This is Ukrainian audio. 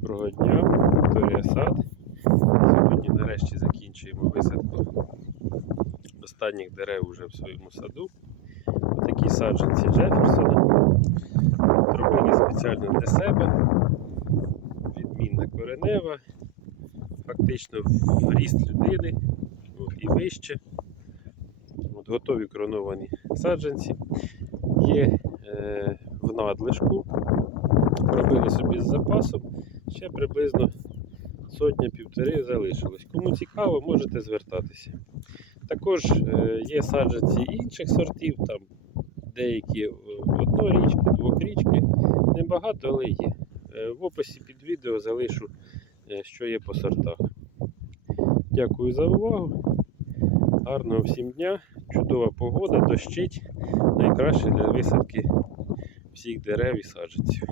Доброго дня, Вікторія Сад. Сьогодні нарешті закінчуємо висадку останніх дерев уже в своєму саду. Такі саджанці Джеферсона. Зробили спеціально для себе. Відмінна коренева, фактично в ріст людини і вище. От, готові короновані саджанці. Є е, в надлишку робили собі з запасом, ще приблизно сотня-півтори залишилось. Кому цікаво, можете звертатися. Також е, є саджанці інших сортів, там деякі е, однорічки, двохрічки. Небагато, але є. Е, В описі під відео залишу, що є по сортах. Дякую за увагу. Гарного всім дня, чудова погода, дощить. Найкраще для висадки всіх дерев і саджанців.